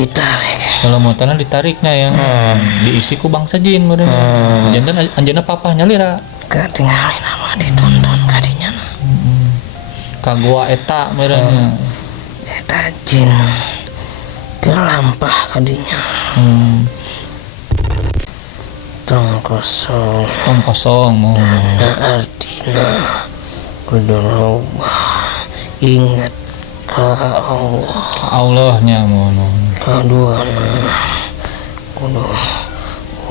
ditarik. Kalau motornya ditariknya yang diisi ku bangsa jin meureun. Jantan anjeunna papahnya lira. Ketinggalin apa ditonton kadinya. Ka gua eta meureun. Eta jin gelampah kadinya. Tong kosong. Tong kosong mau. Artina kudu loba ingat ka Allah. Ka Allahnya mau. Kaduana kudu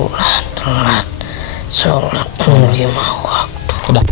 ulah telat sholat lima waktu. Udah.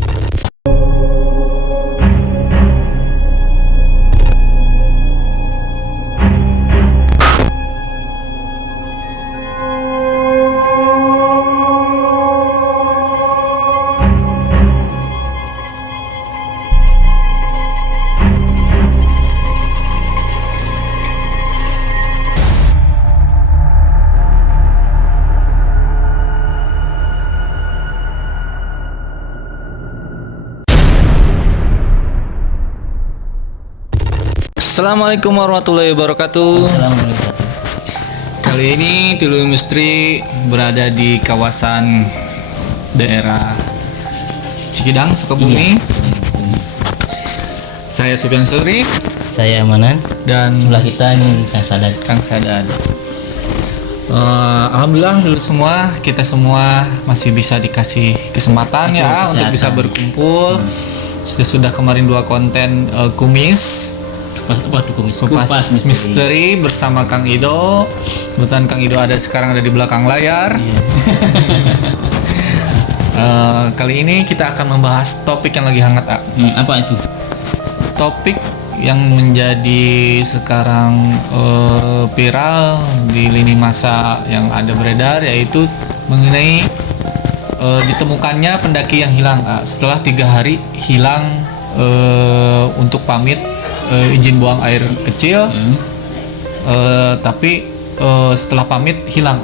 Assalamualaikum warahmatullahi wabarakatuh. Kali ini Tilu Misteri berada di kawasan daerah Cikidang, Sukabumi. Saya Sufyan Suri. Saya Manan. Dan sebelah kita ini Kang Sadad. Alhamdulillah dulu kita semua masih bisa dikasih kesempatan untuk bisa berkumpul. Sudah kemarin 2 konten kumis. Kupas Misteri bersama Kang Ido. Kebetulan Kang Ido sekarang ada di belakang layar. Kali ini kita akan membahas topik yang lagi hangat. Apa itu? Topik yang menjadi sekarang viral di lini masa yang ada beredar, yaitu mengenai ditemukannya pendaki yang hilang setelah 3 hari hilang untuk pamit izin buang air kecil, tapi setelah pamit hilang.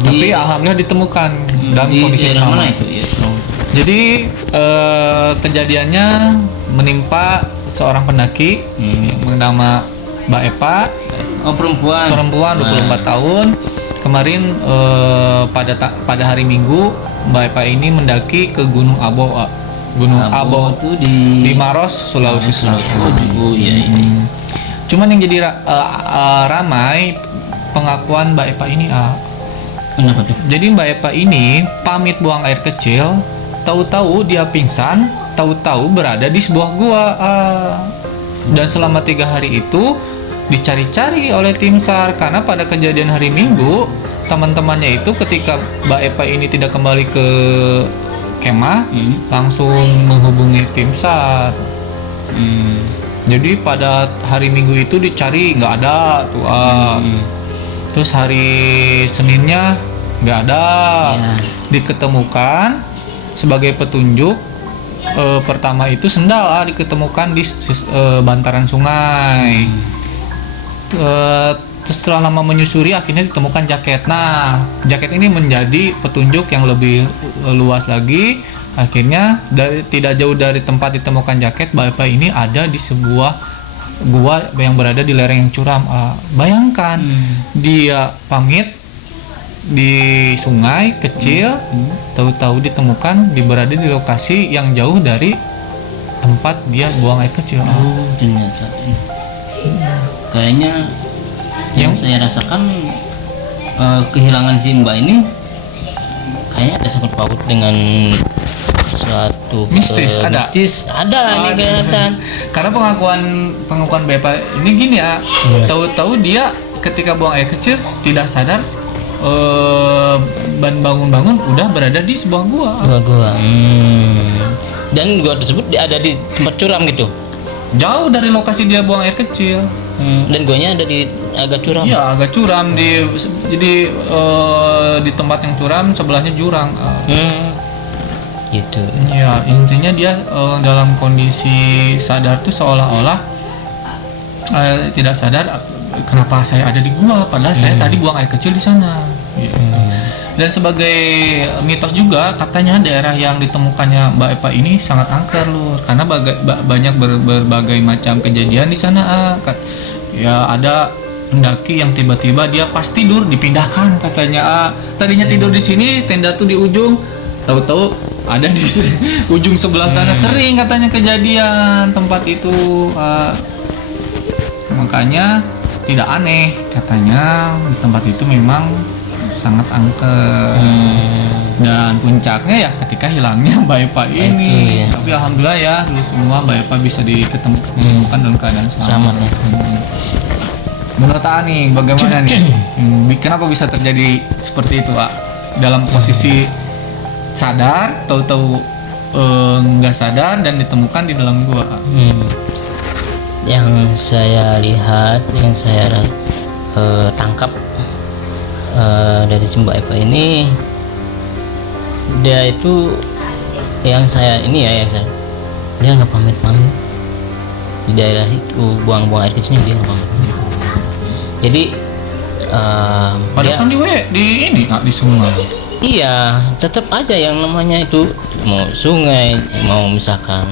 Tapi alhamdulillah ditemukan dalam kondisi selamat. Jadi kejadiannya menimpa seorang pendaki yang bernama Mbak Epa. Perempuan 24 tahun. Kemarin pada hari Minggu Mbak Epa ini mendaki ke Gunung Abo. Gunung Abo itu di Maros, Sulawesi Selatan. Cuman yang jadi ramai pengakuan Mbak Epa ini. Kenapa tuh? Jadi Mbak Epa ini pamit buang air kecil, tahu-tahu dia pingsan, tahu-tahu berada di sebuah gua. Dan selama 3 hari itu dicari-cari oleh tim SAR, karena pada kejadian hari Minggu teman-temannya itu ketika Mbak Epa ini tidak kembali ke kemah, langsung menghubungi tim SAR. Jadi pada hari Minggu itu dicari nggak ada tuh. Terus hari Seninnya nggak ada. Diketemukan sebagai petunjuk. Pertama itu sendal diketemukan di bantaran sungai. Setelah lama menyusuri akhirnya ditemukan jaket. Nah, jaket ini menjadi petunjuk yang lebih luas lagi. Akhirnya tidak jauh dari tempat ditemukan jaket, Mbak Epa ini ada di sebuah gua yang berada di lereng yang curam. Bayangkan dia pamit di sungai kecil, tahu-tahu ditemukan berada di lokasi yang jauh dari tempat dia buang air kecil. Ternyata. Kayaknya yang saya rasakan kehilangan si Mbak ini kayaknya ada sangkut paut dengan suatu mistis. Ada nih kelihatan. Karena pengakuan Bepa ini gini tahu-tahu dia ketika buang air kecil tidak sadar, bangun-bangun udah berada di sebuah gua. Dan gua tersebut ada di tempat curam gitu. Jauh dari lokasi dia buang air kecil. Dan guanya ada di agak curam. Iya, agak curam jadi di tempat yang curam sebelahnya jurang. Gitu. Ya, intinya dia dalam kondisi sadar tuh seolah-olah tidak sadar kenapa saya ada di gua, padahal saya tadi buang air kecil di sana. Gitu. Dan sebagai mitos juga katanya daerah yang ditemukannya Mbak Epa ini sangat angker lur, karena banyak berbagai macam kejadian di sana. Ya ada pendaki yang tiba-tiba dia pas tidur dipindahkan katanya. Tadinya tidur di sini, tenda tuh di ujung, tahu-tahu ada di ujung sebelah sana. Sering katanya kejadian tempat itu. Makanya tidak aneh katanya di tempat itu memang sangat angker. Dan puncaknya ya ketika hilangnya Mbak Epa ini. ya. Tapi alhamdulillah ya dulu semua Mbak Epa bisa ditemukan dalam keadaan selamat. Selamat ya. Menurut Ani bagaimana nih? Kenapa bisa terjadi seperti itu, Pak? Dalam posisi sadar, tahu-tahu nggak sadar dan ditemukan di dalam gua. Yang saya lihat, yang saya tangkap dari si Mbak Epa ini, dia itu dia nggak pamit di daerah itu, buang-buang air kecilnya dia nggak pamit. Jadi Padahal kan di sungai. iya, tetap aja yang namanya itu, mau sungai, mau misalkan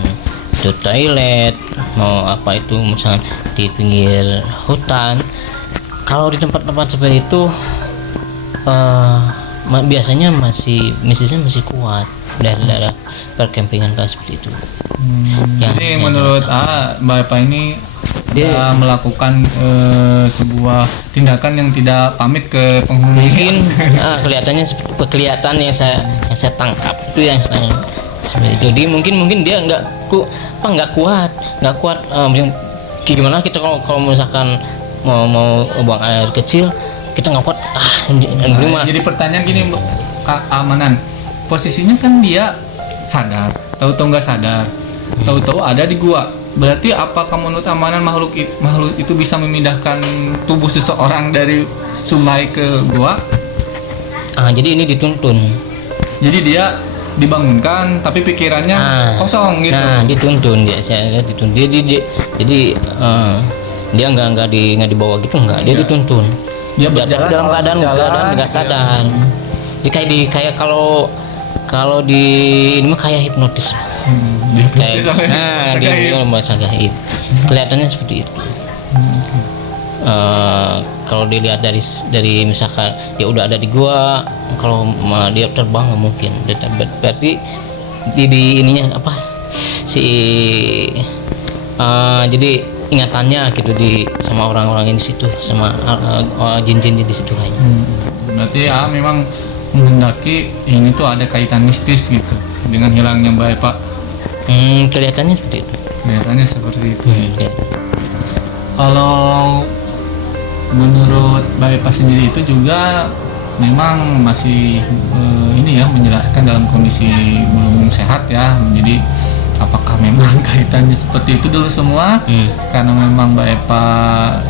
itu toilet, mau apa itu misalkan di pinggir hutan. Kalau di tempat-tempat seperti itu biasanya mistisnya masih kuat daerah perkempingan kayak seperti itu. Jadi menurut Mbak Epa ini dia melakukan sebuah tindakan yang tidak pamit ke penghuni. Mungkin kelihatan yang saya tangkap itu yang saya seperti itu. Dia mungkin dia nggak kuat. Gimana kita kalau misalkan mau buang air kecil, kita nggak kuat. Jadi pertanyaan gini, Kak Amanan, posisinya kan dia sadar, tahu-tahu nggak sadar, tahu-tahu ada di gua. Berarti apakah menurut Amanan makhluk itu bisa memindahkan tubuh seseorang dari sungai ke gua? Jadi ini dituntun. Jadi dia dibangunkan tapi pikirannya kosong gitu. Nah, dituntun saya dituntun. Dia nggak dibawa gitu, dia dituntun. Dia berjalan dalam keadaan nggak sadar. Jadi kayak kalau di ini mah kayak hipnotis. Dia merasa gaib. Kelihatannya seperti itu. Kalau dilihat dari misalkan ya udah ada di gua, kalau dia terbang nggak mungkin. Berarti di ininya apa jadi ingatannya gitu sama orang-orang yang di situ, sama jin-jin di situ kayaknya. Berarti memang menghendaki ini tuh ada kaitan mistis gitu dengan hilangnya Mbak Epa. Kelihatannya seperti itu. Ya. Kalau menurut Mbak Epa sendiri itu juga memang masih menjelaskan dalam kondisi belum sehat ya. Jadi apakah memang kaitannya seperti itu dulu semua karena memang Mbak Epa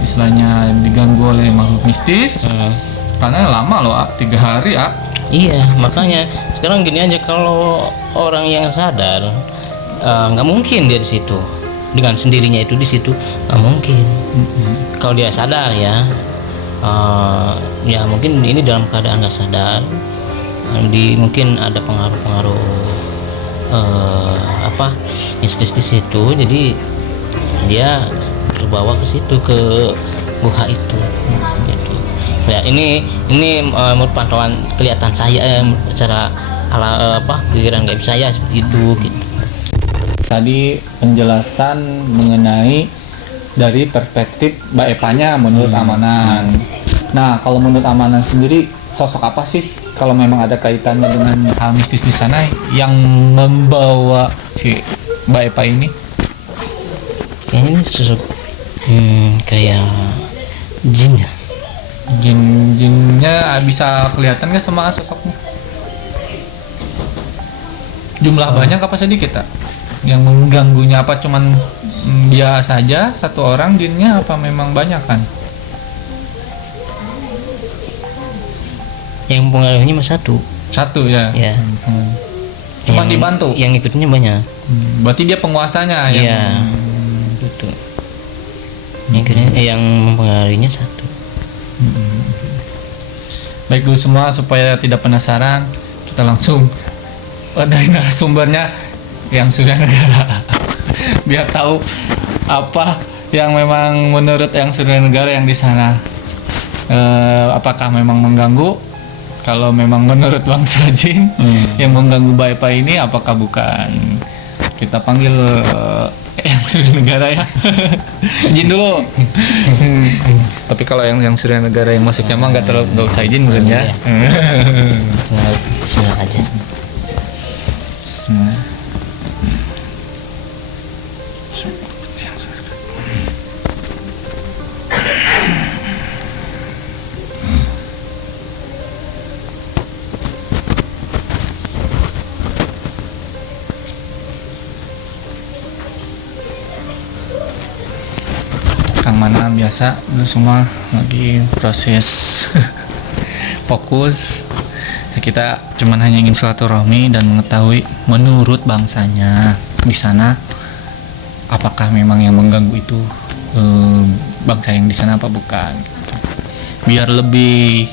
istilahnya diganggu oleh makhluk mistis. Karena lama loh 3 hari ya. Iya, makanya sekarang gini aja, kalau orang yang sadar nggak mungkin dia di situ dengan sendirinya itu di situ, nggak mungkin. Kalau dia sadar ya mungkin ini dalam keadaan nggak sadar, mungkin ada pengaruh mistis di situ, jadi dia terbawa ke situ, ke guha itu gitu. Ya ini menurut pantauan kelihatan saya secara pikiran gaib saya seperti itu gitu. Tadi penjelasan mengenai dari perspektif Mbak Epanya menurut Amanan. Nah, kalau menurut Amanan sendiri sosok apa sih kalau memang ada kaitannya dengan hal mistis di sana yang membawa si Mbak Epa ini? Kayaknya ini sosok kayak jin ya. Jinnya bisa kelihatan nggak sama sosoknya? Jumlah banyak apa sedikit tak? Yang mengganggunya, apa cuman dia saja satu orang jinnya, apa memang banyak kan? Yang pengaruhnya mah satu ya. Cuman dibantu yang ikutnya banyak. Berarti dia penguasanya gitu. Yang mempengaruhinya satu. Baik dulu semua, supaya tidak penasaran, kita langsung dari narasumbernya yang sudah negara biar tahu apa yang memang menurut yang sudah negara yang di sana. apakah memang mengganggu? Kalau memang menurut bangsa jin yang mengganggu Bapak ini apakah bukan? Kita panggil yang Surya Negara ya. Izin dulu. Tapi kalau yang Surya Negara yang masuknya emang nggak usah izin mungkin ya. Tinggal bismillah aja. Bismillah. Kang Mana biasa lu semua lagi proses fokus. Ya, kita cuman hanya ingin silaturahmi dan mengetahui menurut bangsanya di sana apakah memang yang mengganggu itu bangsa yang di sana apa bukan. Biar lebih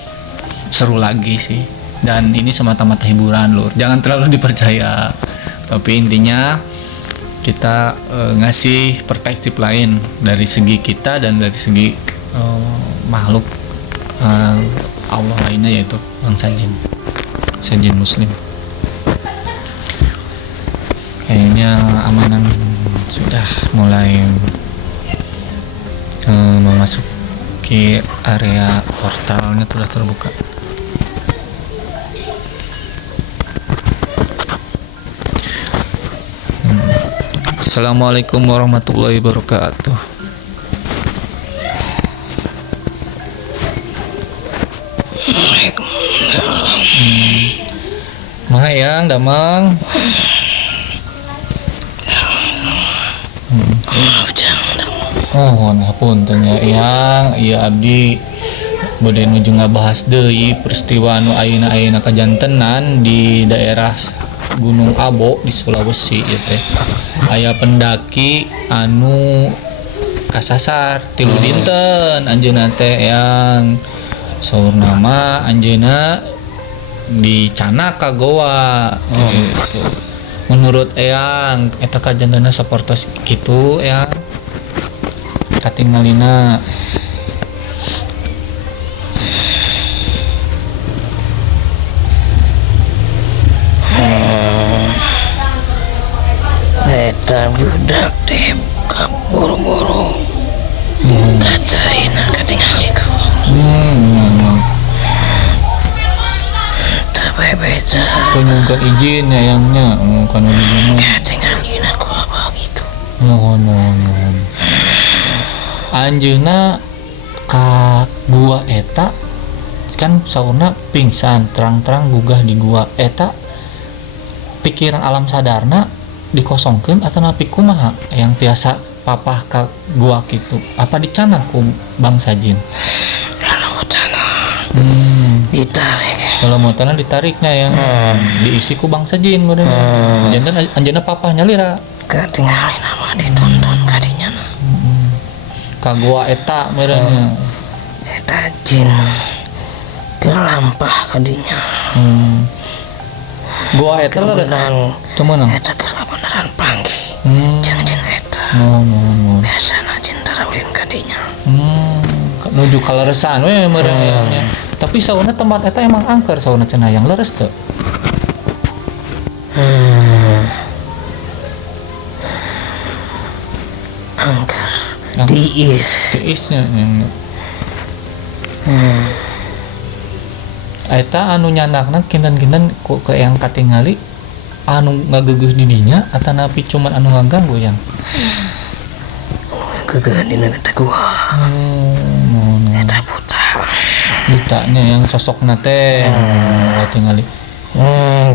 seru lagi sih. Dan ini semata-mata hiburan lur. Jangan terlalu dipercaya. Tapi intinya kita ngasih perspektif lain dari segi kita dan dari segi makhluk Allah lainnya, yaitu bangsa jin muslim. Kayaknya amanan sudah mulai memasuki area portalnya, sudah terbuka. Assalamualaikum warahmatullahi wabarakatuh. Mahayang damang. Oh, ngapunten ya yang iya abdi bade nuju ngabahas deui peristiwa anu ayeuna kajantenan di daerah Gunung Abo di Sulawesi ieu teh. Aya pendaki anu kasasar tilu dinten anjeunna teh yang saur nama anjeunna dicana ka goa gitu. Menurut eyang eta kajanteunna sapertos kitu eyang katinggalina. Eta budak teh kaburu-buru kacaina katinggaliku. Tak baik-baik saja. Penyungkan izin eyangnya kan udah Katingalina ku apa gitu. mohon anjeunna ka gua eta kan sauna pingsan terang-terang gugah di gua eta pikiran alam sadarna dikosongkeun atau napi kumaha yang tiasa papah ka gua gitu apa dicana ku bangsa jin Kalau tanah ditarik. kalau mau tanah ditariknya yang diisi ku bangsa jin meureun janten anjeunna papahnya lira Katingalina mah ditonton kadinya. ka gua eta meureunnya Eta jin gelampah kadinya. Gua eta leres Kebenaran temenang. eta kebenaran panggih. Jangan eta. No. Biasana jin tarawin kadinya. Nuju kaleresan we meureun nya. Tapi sauna tempat eta emang angker sauna cenah yang leres teu. Angker tiis. Tiisnya. Eta anu nyanakna kinten-kinten ku ke yang katingali anu ngageugeuh di dinya atau napi cuman anu ngaganggu yang Geugeuh dina eta gua. Eta buta. butanya yang sosokna teh katingali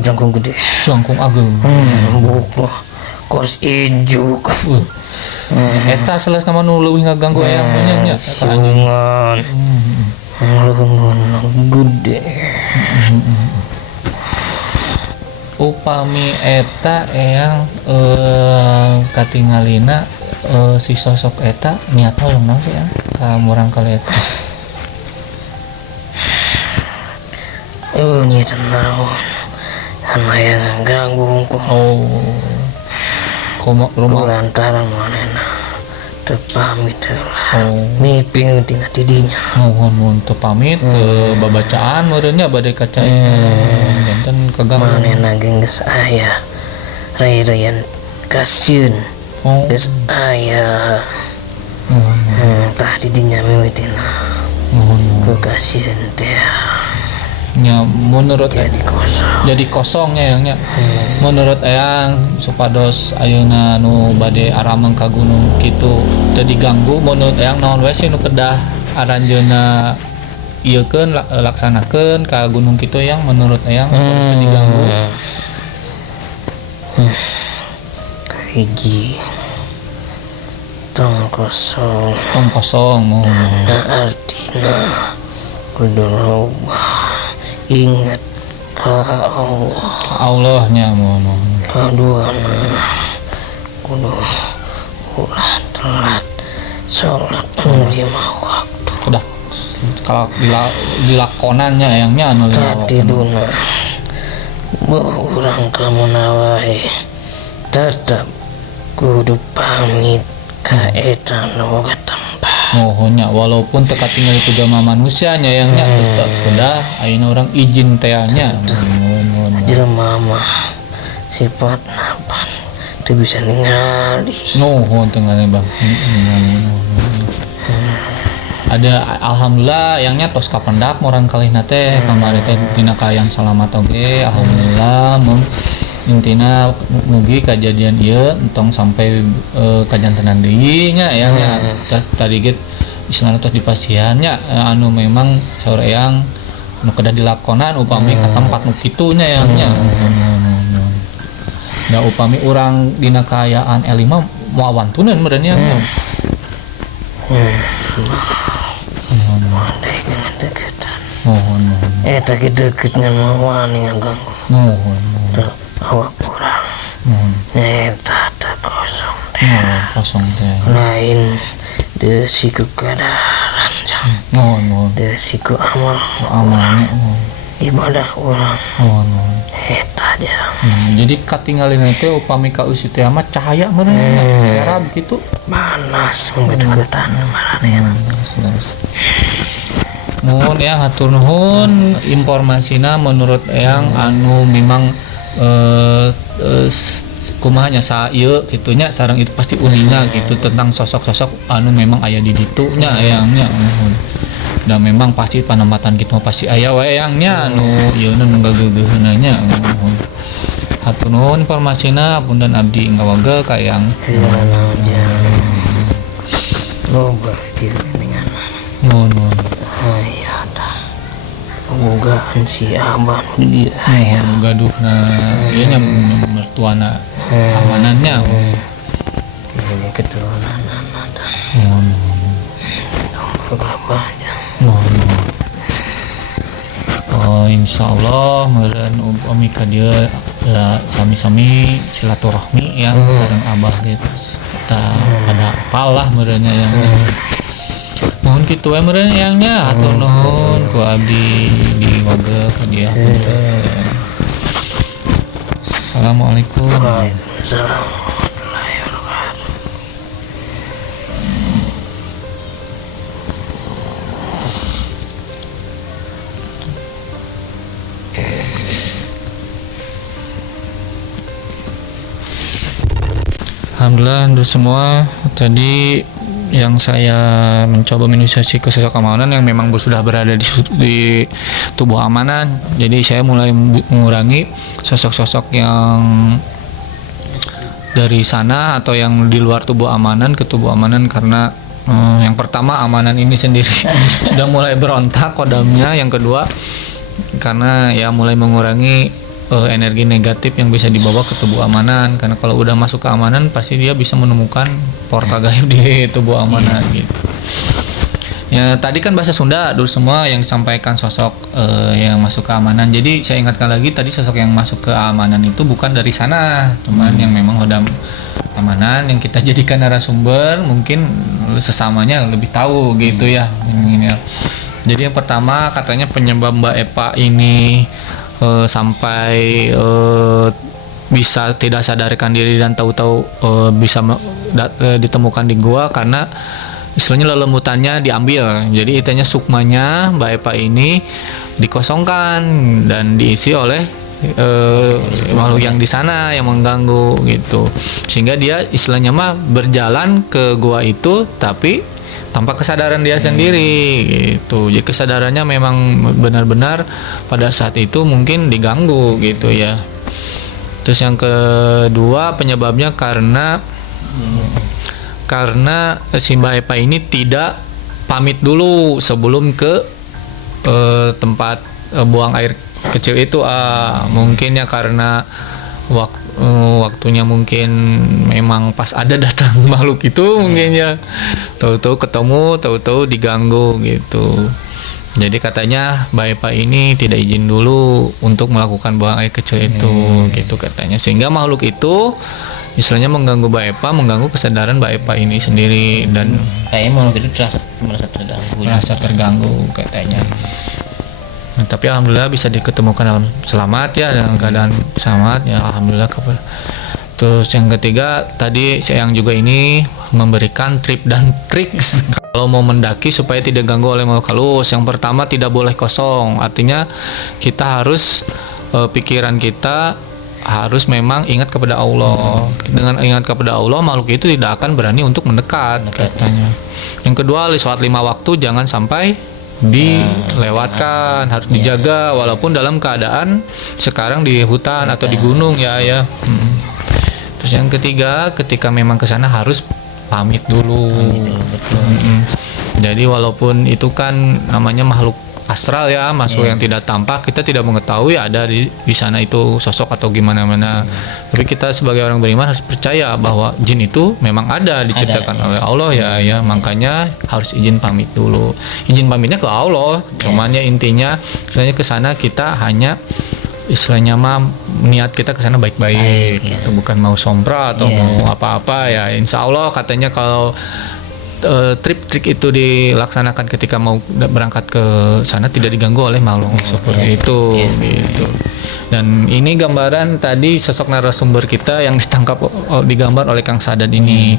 Jangkung gede. jangkung ageung. Buku kos ijuk. Eta seles nama nu leuwih ngaganggu yang nya Sungan. Lengan gede. Upami eta yang katingalina si sosok eta niat hoyong naon sih ya ka murang kali eta. Niat naon. Anu aya ganggu ku. Oh. Komo rumah Lantaran manehna Tepamit Oh. mimpi tina didinya. Mohon teu pamit babacaan meureunnya bade kaca janten kaganggu. Manehna geus aya rai-raian kasieun Oh. geus aya tah didinya mimitina ku kasieun teh Nya menurut jadi kosong. kosongnya yang menurut eyang supados ayeuna nu bade arameng ka gunung kitu teu diganggu menurut eyang naon wae sih nu kedah aranjeunna ieukeun laksanakeun ka gunung kitu yang menurut eyang supaya teu diganggu. Hiji tong kosong Tong kosong mohon. nah artina kudu loba ingat ka Allah. Allahnya mohon. Kaduana kudu ulah telat sholat lima waktu Udah kalau dilakonannya eyangnya anu lima tadi waktu. duna urang kamu nawai tetap kudu pamit ka eta nu tempat Mohonnya walaupun teka tinggal itu gama manusia nyayangnya tetap udah ayeuna orang izin teanya. Mohon. jelema mah sifat napan teu bisa ningali Nuhun tengahnya bang. Ada alhamdulillah yangnya tos kapendak orang kalihna teh kamari teh tina kayang salamat oge alhamdulillah intina mugi kejadian ieu entong sampai kajantenan deui nya yangnya tadi get istilahna tos dipasihannya anu memang soreang nu kedah dilakonan upami ka tempat nu kitu nya yangnya. Da upami urang dina kaayaan L5 moal wantuneun meureun nya. Mandai dengan deketan Mohon. eta ge deketnya mah wani ngaganggu Mohon. awak urang eta teh kosong teh Kosong teh. lain desiku kadaharan jang Mohon. desiku amal Amalnya. ibadah urang Mohon. eta jang Jadi katinggalin teh upami ka eusi teh mah cahaya meureun serab kitu. panas deketan marane Nuhun ya hatur nuhun informasina menurut eyang anu memang kumaha nya sa ieu kitunya sareng itu pasti uninga gitu tentang sosok-sosok anu memang aya di ditu nya eyangnya nuhun. Dan memang pasti panempatan kitu pasti aya wae eyangnya anu ieu nu ngageugeuna nya nuhun. Hatur nuhun informasina punten abdi ngawage ka eyang. tirana jang loba dengan Nuhun. aya tah penggugaan si abah nu di dieu aya Gaduhna ieu nya mertuana amanannya. ini keturunan anak Nuhun. abah jang Oh, insyaallah meureun upami ka dieu sami-sami silaturahmi ya sareng abah gitu. Pada apalah meureunnya yang mohon kitu we meureun yangnya hatur nuhun ku abdi di wage ka dieu punten. Assalamualaikum. Waalaikumsalam warahmatullahi wabarakatuh. Alhamdulillah untuk semua tadi yang saya mencoba menginisiasi ke sosok keamanan yang memang sudah berada di tubuh amanan. Jadi saya mulai mengurangi sosok-sosok yang dari sana atau yang di luar tubuh amanan ke tubuh amanan karena yang pertama amanan ini sendiri sudah mulai berontak kodamnya. Yang kedua karena ya mulai mengurangi energi negatif yang bisa dibawa ke tubuh amanan karena kalau udah masuk ke amanan pasti dia bisa menemukan portal gaib di tubuh amanan gitu. Ya tadi kan bahasa Sunda dulu semua yang disampaikan sosok yang masuk ke amanan. Jadi saya ingatkan lagi tadi sosok yang masuk ke amanan itu bukan dari sana, cuman yang memang udah amanan yang kita jadikan narasumber mungkin sesamanya lebih tahu gitu ya. Jadi yang pertama katanya penyebab Mbak Epa ini sampai bisa tidak sadarkan diri dan tahu-tahu bisa ditemukan di gua karena istilahnya lelemutannya diambil. Jadi itanya sukmanya Mbak Epa ini dikosongkan dan diisi oleh makhluk yang di sana yang mengganggu gitu. Sehingga dia istilahnya mah berjalan ke gua itu tapi tanpa kesadaran dia sendiri gitu. Jadi kesadarannya memang benar-benar pada saat itu mungkin diganggu gitu ya. Terus yang kedua penyebabnya karena si Mbak Epa ini tidak pamit dulu sebelum ke tempat buang air kecil itu. Mungkin ya karena waktunya mungkin memang pas ada datang makhluk itu mungkin ya, tahu-tahu ketemu, tahu-tahu diganggu gitu. Jadi katanya Mbak Epa ini tidak izin dulu untuk melakukan buang air kecil itu gitu katanya, sehingga makhluk itu istilahnya mengganggu Mbak Epa, mengganggu kesadaran Mbak Epa ini sendiri dan kayaknya makhluk itu merasa terganggu katanya. Nah, tapi alhamdulillah bisa diketemukan dalam selamat ya, dalam keadaan selamat ya, alhamdulillah. Terus yang ketiga tadi saya yang juga ini memberikan trip dan triks kalau mau mendaki supaya tidak ganggu oleh makhluk halus. Yang pertama tidak boleh kosong, artinya kita harus pikiran kita harus memang ingat kepada Allah. Dengan ingat kepada Allah, makhluk itu tidak akan berani untuk mendekat katanya. Yang kedua, sholat 5 waktu jangan sampai dilewatkan, harus dijaga walaupun dalam keadaan sekarang di hutan atau di gunung ya. Terus yang ketiga, ketika memang ke sana harus pamit dulu. Jadi walaupun itu kan namanya makhluk astral ya, masuk yang tidak tampak, kita tidak mengetahui ada di sana itu sosok atau gimana. Tapi kita sebagai orang beriman harus percaya bahwa jin itu memang ada, diciptakan oleh Allah ya. Makanya harus izin pamit dulu. Izin pamitnya ke Allah. Cuman ya intinya misalnya ke sana kita hanya istilahnya mah niat kita ke sana baik-baik, gitu. Bukan mau sompra atau mau apa-apa ya. Insya Allah katanya kalau trik itu dilaksanakan ketika mau berangkat ke sana tidak diganggu oleh makhluk seperti itu gitu. Dan ini gambaran tadi sosok narasumber kita yang digambar oleh Kang Sadad ini.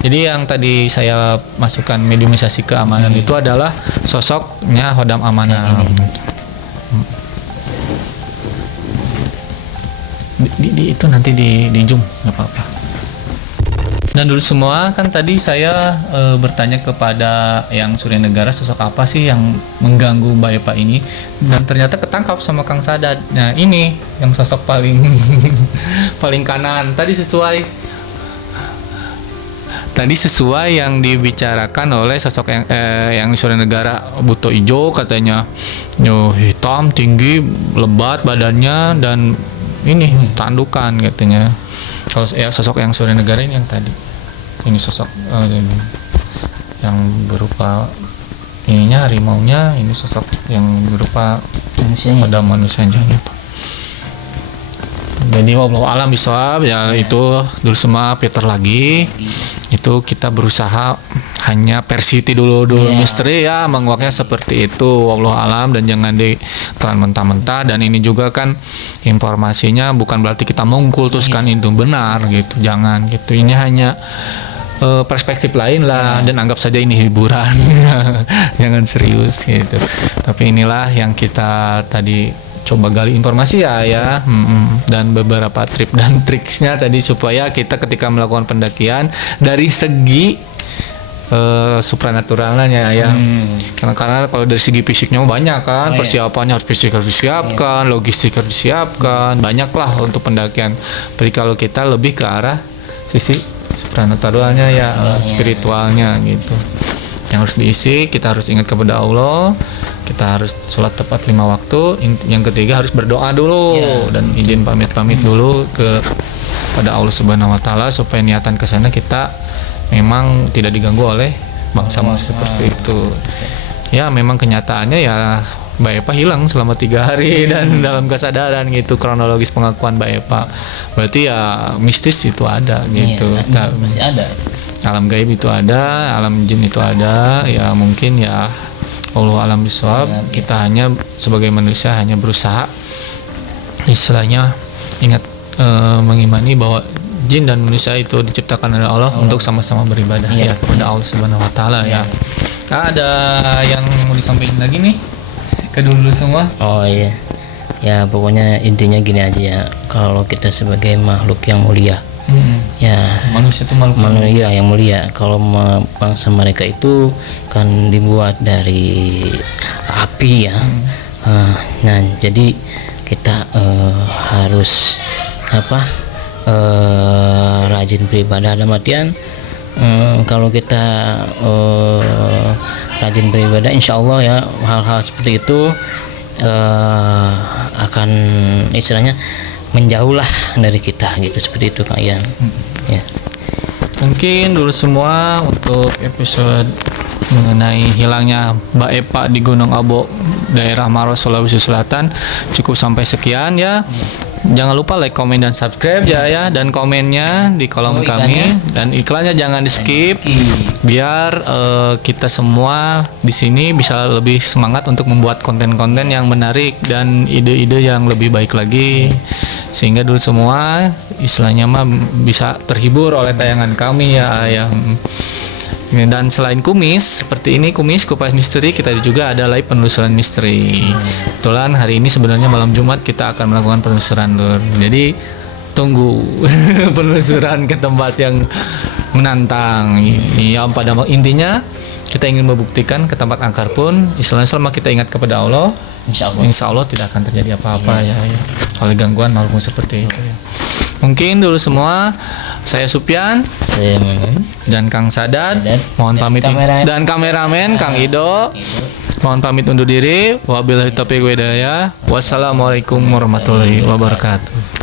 Jadi yang tadi saya masukkan mediumisasi keamanan itu adalah sosoknya Hodam Amanah. Itu nanti di zoom nggak apa-apa. Dan dulu semua kan tadi saya bertanya kepada yang Surya Negara, sosok apa sih yang mengganggu Mbak Epa ini, dan ternyata ketangkap sama Kang Sadad. Nah ini yang sosok paling paling kanan tadi sesuai yang dibicarakan oleh sosok yang Surya Negara, buto ijo katanya, hitam tinggi lebat badannya dan ini tandukan katanya. Kalau sosok yang Surya Negara ini yang tadi, ini sosok yang berupa ininya harimaunya, ini sosok yang berupa pada manusianya gitu. Jadi wallahu alam bishawab ya. Itu dulu semua Peter lagi itu kita berusaha hanya persiti dulu misteri ya, menguaknya seperti itu wallahu alam, dan jangan ditelan mentah-mentah. Dan ini juga kan informasinya bukan berarti kita mengkultuskan itu benar gitu, jangan gitu. Ini hanya perspektif lain lah, dan anggap saja ini hiburan jangan serius gitu. Tapi inilah yang kita tadi coba gali informasi ya. Dan beberapa trip dan triksnya tadi supaya kita ketika melakukan pendakian dari segi supranaturalnya ya. Karena kalau dari segi fisiknya banyak kan, persiapannya harus disiapkan, logistik harus disiapkan, banyak lah untuk pendakian. Tapi kalau kita lebih ke arah sisi supranaturalnya ya, spiritualnya gitu, yang harus diisi. Kita harus ingat kepada Allah, kita harus sholat tepat 5 waktu. Yang ketiga harus berdoa dulu dan izin pamit dulu pada Allah Subhanahu Wa Taala supaya niatan ke sana kita memang tidak diganggu oleh bangsa seperti itu. Ya memang kenyataannya ya Mbak Epa hilang selama 3 hari dan dalam kesadaran gitu, kronologis pengakuan Mbak Epa. Berarti ya mistis itu ada gitu. Masih ada. Alam gaib itu ada, alam jin itu ada. Ya mungkin ya Allah alam bisawab. Kita hanya sebagai manusia hanya berusaha istilahnya ingat mengimani bahwa jin dan manusia itu diciptakan oleh Allah untuk sama-sama beribadah ya kepada Allah Subhanahu wa taala ya. Ada yang mau disampaikan lagi nih ke dulu semua? Oh iya. Ya pokoknya intinya gini aja ya. Kalau kita sebagai makhluk yang mulia, ya manusia itu makhluk manusia yang mulia. Kalau bangsa mereka itu kan dibuat dari api ya. Nah jadi kita harus rajin beribadah. Dalam artian kalau kita rajin beribadah, insya Allah ya hal-hal seperti itu akan istilahnya menjauhlah dari kita gitu, seperti itu Kak Ian. Ya. Mungkin dulu semua untuk episode mengenai hilangnya Mbak Epa di Gunung Abo, daerah Maros, Sulawesi Selatan cukup sampai sekian ya. Jangan lupa like, komen, dan subscribe ya, dan komennya di kolom kami, dan iklannya jangan di skip biar kita semua di sini bisa lebih semangat untuk membuat konten-konten yang menarik dan ide-ide yang lebih baik lagi, sehingga dulu semua istilahnya mah bisa terhibur oleh tayangan kami ya. Dan selain kumis seperti ini, kupas misteri, kita juga ada live penelusuran misteri. Kebetulan hari ini sebenarnya malam Jumat kita akan melakukan penelusuran Lur. Jadi tunggu penelusuran ke tempat yang menantang. Ya pada intinya kita ingin membuktikan ke tempat angkar pun istilahnya selama kita ingat kepada Allah, insya Allah tidak akan terjadi apa-apa ya oleh gangguan makhluk seperti itu ya. Mungkin dulu semua, saya Supyan, saya dan Kang Sadat, mohon pamit, dan kameramen Kang Ido, mohon pamit undur diri. Wabillahi taufiq wal hidayah. Wassalamualaikum warahmatullahi wabarakatuh.